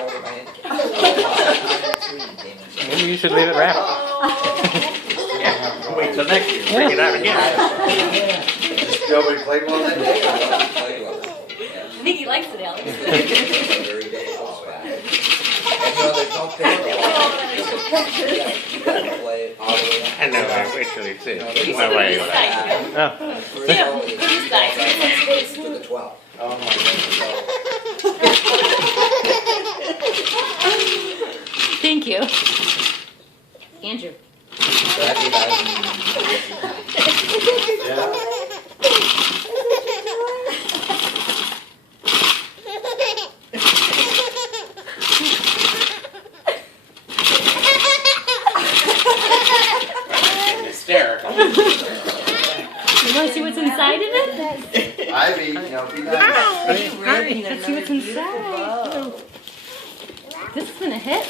power to my hand. Maybe you should leave it wrapped. Yeah. Wait till next year. Bring it out again. Nobody played one that day? I think he likes it, Alex. Every day goes by. And so there's no picture. You gotta play it all the way up. I know, I wait till you see it. There's no way you'll like it. Oh. To the 12. Oh my goodness. Thank you. Andrew. So that'd be about Yeah. Hysterical. You want to see what's inside of it? Ivy, you know, be nice. Let's see what's inside. This is gonna hit.